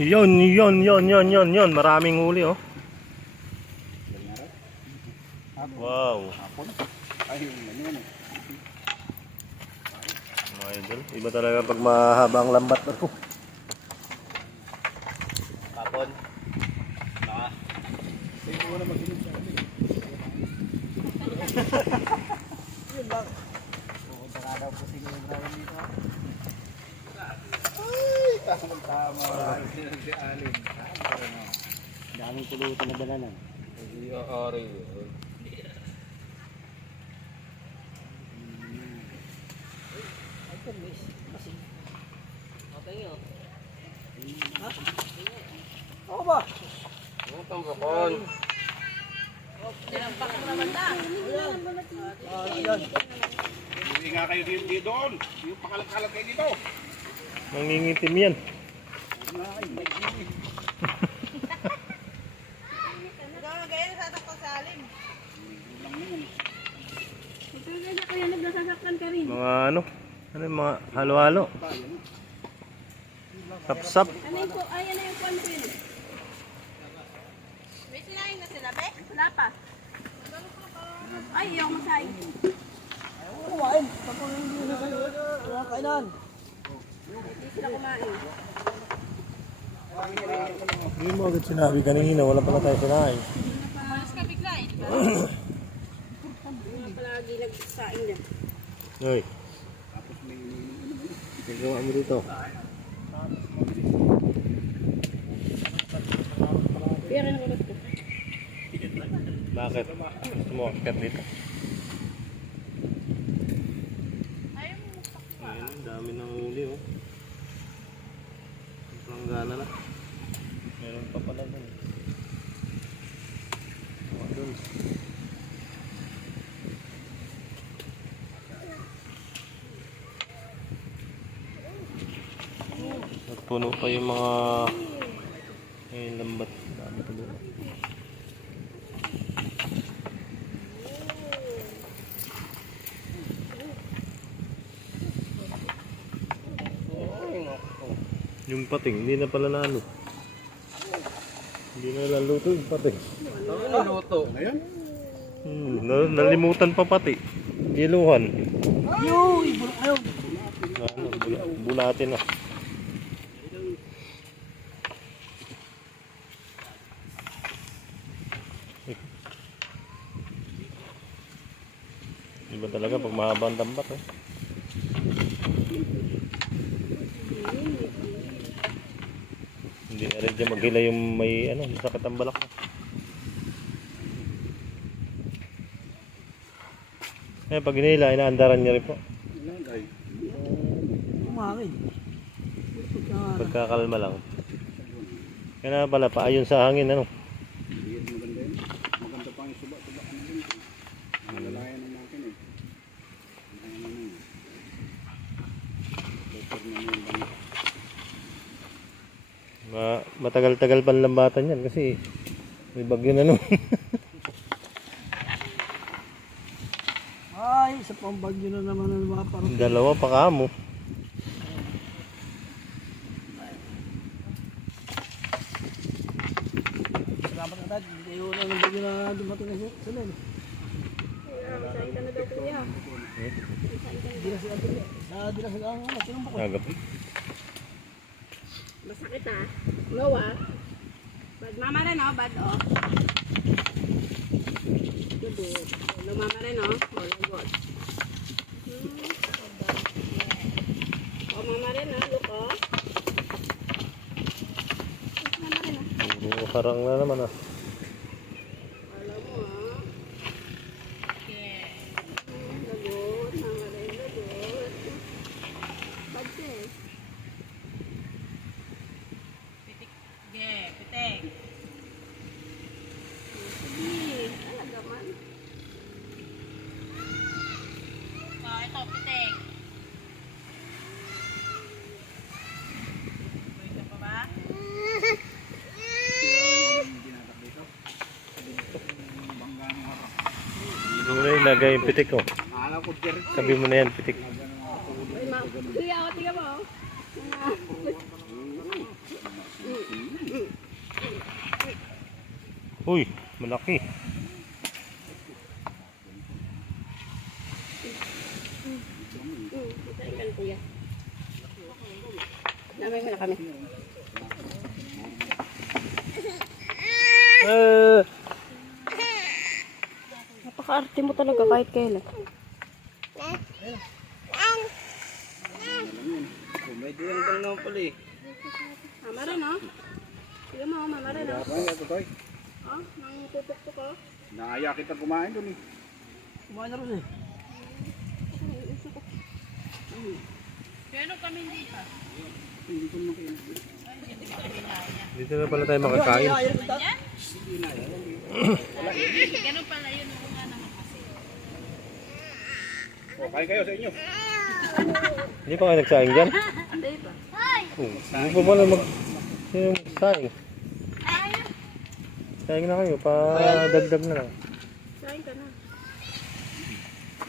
Yun, yun, yun, yun, yun, yun. Maraming huli, oh. Wow. Mga idol. Iba talaga pag mahaba ang lambat na to. Hapon. Naka. Ay, wala mag-inom sa akin. Yun lang. Pupunta ka daw po drama dito. Ay, tama. Si Alin. Daming pulutan na bananan. Hindi ari. Ako ba? Utang bakon. Hindi nga kayo dito, doon. Yung pakalat-kalat kayo dito. Nangingitim yan. Mga ano? Ano yung mga halo-halo? Sapsap. Ano yung, ko- ay, ano yung convil? May sinain na sila, Be? Wala pa. Ay, yung masay. Hindi sila kumain. Hindi mo agad sinabi kanina. Wala pala tayo sinabi. Malas ka bigla eh, di ba? Mga palagi nagsaing dyan. Hoy. Nagawa mo dito. Rin ako nagpo. Bakit? Gusto mo akit dito? Ayun, ang dami ng huli oh. Ang gana na. Meron pa pala dun. Oh, dun. At puno pa yung mga yung lambat. Dami pa doon. Yung pating, hindi na pala nalo. Hindi na naluto yung pating. Ano luto? Ngayon? Hmm, na- nalimutan pa pati. Giluhan. Yo, ibulok kayo. Ano, bula, bulatin na. Iba talaga pag mahaba ang tambak eh. Hindi na rin dyan maghila yung may ano, masakit ang balak. Eh, pag hinila, inaandaran niya rin po. Umangin. Pagkakalma lang. Kaya na pala, paayon sa hangin, ano? Hindi yan maganda yun. Maganda pa yung suba-suba. Ano din? Malalayan ng natin eh. Ano na yun. Doktor na yung bangka. Ma matagal-tagal pa ang lambatan yan kasi may bagyo na no. Ay, sa pambagyo na naman ng mga parang Dalawa pa kamo. salamat na dad. Hindi ko na nang bagyo na dumating na siya. Sila eh. Masaing ka na daw kuya. Hindi na sila tuloy. Sa di na sila ang. Agap. Masakit ah. Low ah. Bad mama rin oh, bad oh. Good. Low mama rin oh. Oh, good. Hmm. Oh, mama rin oh, look oh. Mama rin oh. Harang na naman ah. talaga yung pitik ko. Sabi mo na yan, pitik. Uy, malaki. Namay mo na kami. Napaka-arte mo talaga kahit kailan. May diyan lang naman pala eh. Mama rin, ha? Sige mo, mama rin, ha? Ay, ito toy. Ha? Nang tutok-tok, ha? Naaya kita kumain dun eh. Kumain na rin eh. Kaya kami dito. Hindi ko naman kayo. dito na pala tayo makakain. Ganun pala yun. Oo nga naman kasi. O, kain kayo sa inyo. Hindi pa kayo nagsaing dyan? Hindi pa. Hindi pa pala mag... Sino magsaing? Saing na kayo, pa dagdag na lang. Kain ka na.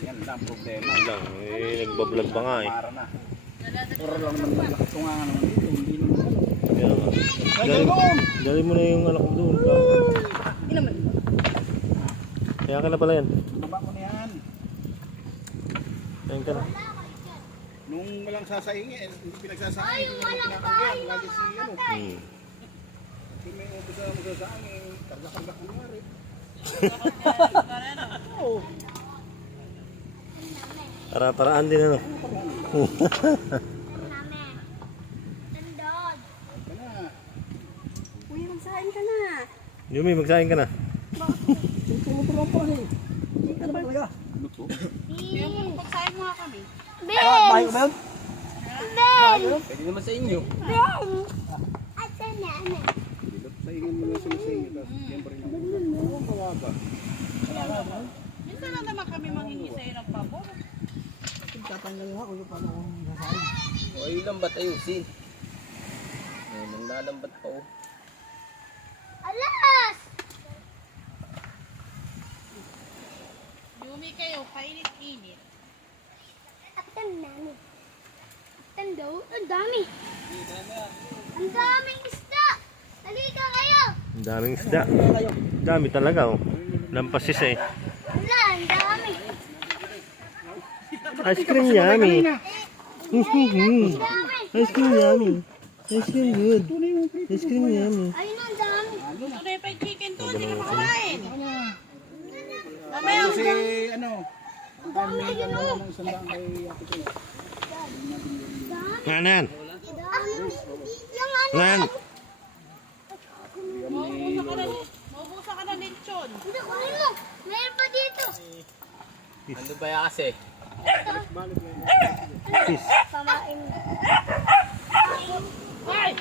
Yan lang ang problema. Yun lang, eh, nagbablog pa nga eh. Para na. Puro lang naman maglakas nga naman dito. Hindi naman ano. Kaya nga. Dali, dali mo na yung anak mo doon. Hindi naman. Kaya ka na pala yan. Ko na yan. Kain ka na. Nung walang sasaing eh, hindi pinagsasaing. Hindi pinakagyan. Lagi si ano. Hmm. Kung may utos na magsasaing eh, karga-karga ko nga rin. Para-paraan din ano. Ka na. Kuya, magsain ka na. Yumi, magsaing ka na. Tumutulong pa rin. Ano ba talaga? Kuya, magsain mo nga kami. Bahay ko ba yun? Pwede naman sa inyo. Saingin mo na sila sa inyo. Tapos siyempre na. Oo, kawaga. Minsan lang naman kami manghingi sa'yo ng pabor. Tatanggal nga ako yung paano akong nasahin. O ayun lang ba't ayusin? Ayun, nang lalambat pa oh. Yumi kayo, painit-init. Ang daw, ang dami. Ang daming isda. Halika kayo. Ang daming isda. Dami talaga oh. Lampasis eh. Wala, ang dami. Ice cream yummy. Ice cream yummy. Ice cream good. Ice cream yummy. Ayun ang dami. Ano yung pag chicken to, hindi ka makakain. Mamaya, Kasi ano, ang naman ng sandang kay Ate. Ano. Yung ano, Ano yan? maubusa ka na, maubusa ka na lechon. hindi ko mo. Meron pa dito. Ano ba kasi? Fish. Pamain. Ay!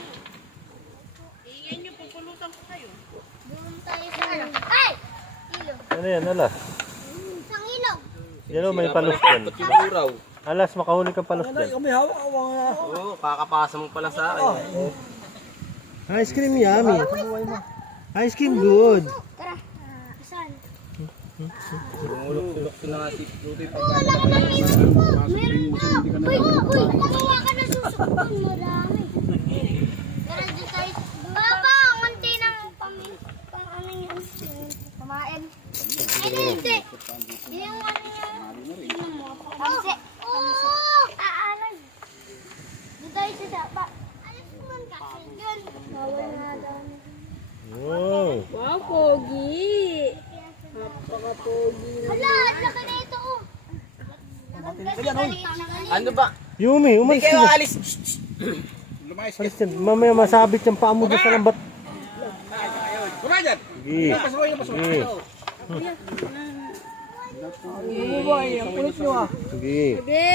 Ingay nyo, pupulutan ko kayo. Doon tayo sa ano. Ay! Ano yan? Alas. Isang ilog. Yan oh, may palos dyan. Ba't yung uraw? Alas, makahuli ka palos ikaw may hawak ako mga... Oo, kakapasa mo pala sa akin. Ice cream yummy. Ice cream good. Tara. Saan? Sulok-sulok ko na nga si Ruby pag Wala ka ng po. Meron pa. Uy, uy. Nagawa ka na susok doon. Marami. Tara doon tayo. Papa, ang unti ng pang... Pang ano yan. Pamain. Ay, hindi. Yung ano yan. Tingnan mo. Pansi. Oo. Aalag. Doon tayo sa dapa. Alis mo man kasi yun. Bawal nga daw. Wow. Wow, pogi! Napaka-pogi na. Hala, ang laki na ito oh. Ano ba? Yumi, Hindi umalis kayo ka. alis. Lumayas ka. Umalis dyan. Mamaya masabit yung paa mo dyan sa lambat. Kumain dyan! Sige. Pasukoy na pasukoy. Sige. Ah. Sige. Sige!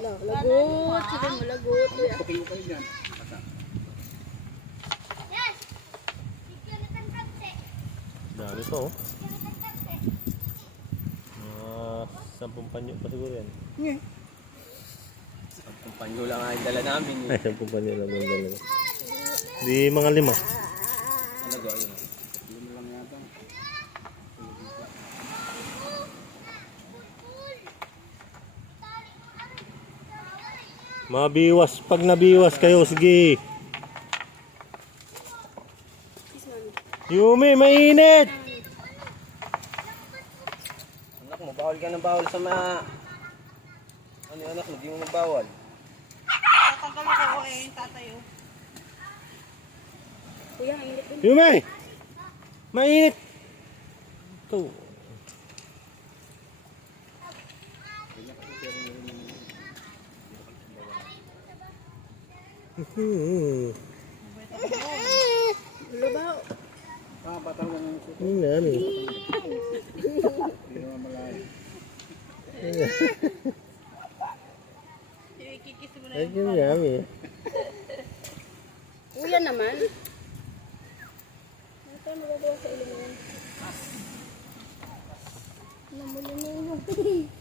Lagot! Sige mo, lagot. Jonathan Francis. Dami pa oh. Mga sampung panyo pa siguro yan. Ang panyo lang ang dala namin. Ay, sampung panyo lang yung dalawa. Di mga lima. Ano ba yun? Yun lang yata. Mabiwas. Pag nabiwas kayo, sige. Yumi, mainit! Anak mo, bawal ka ng bawal sa mga... Ano anak mo, di mo magbawal. Tatanggal ako eh, tatayo. Kuya, ang init din. Yumi! Mainit! Ito. Hmm. Ah, yung suso. Ano yan eh? Hindi naman malayo. Ikikis mo na Ay, yun yan eh. Kuya naman. Namuli na yung